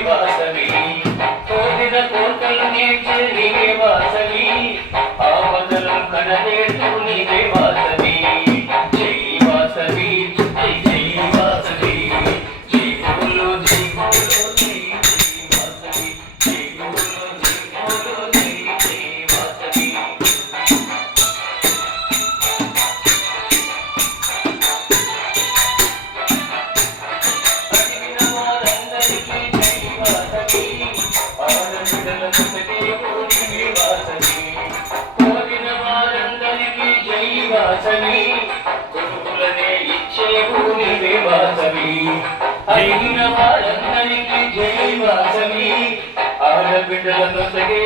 వాసవి కోరిన కోర్కలు నేర్చే నీవే వాసవి ఆపదలు కడలేటు నీవే వాసవి జై వాసవి జై జై వాసవి జై బోలో జై బోలో జై వాసవి జై బోలో జై బోలో జై జై వాసవి కొడుకులనే ఇచ్చే భూమివే వాసవి అయిన వారందరికీ జై వాసవి ఆడబిడ్డలను సగే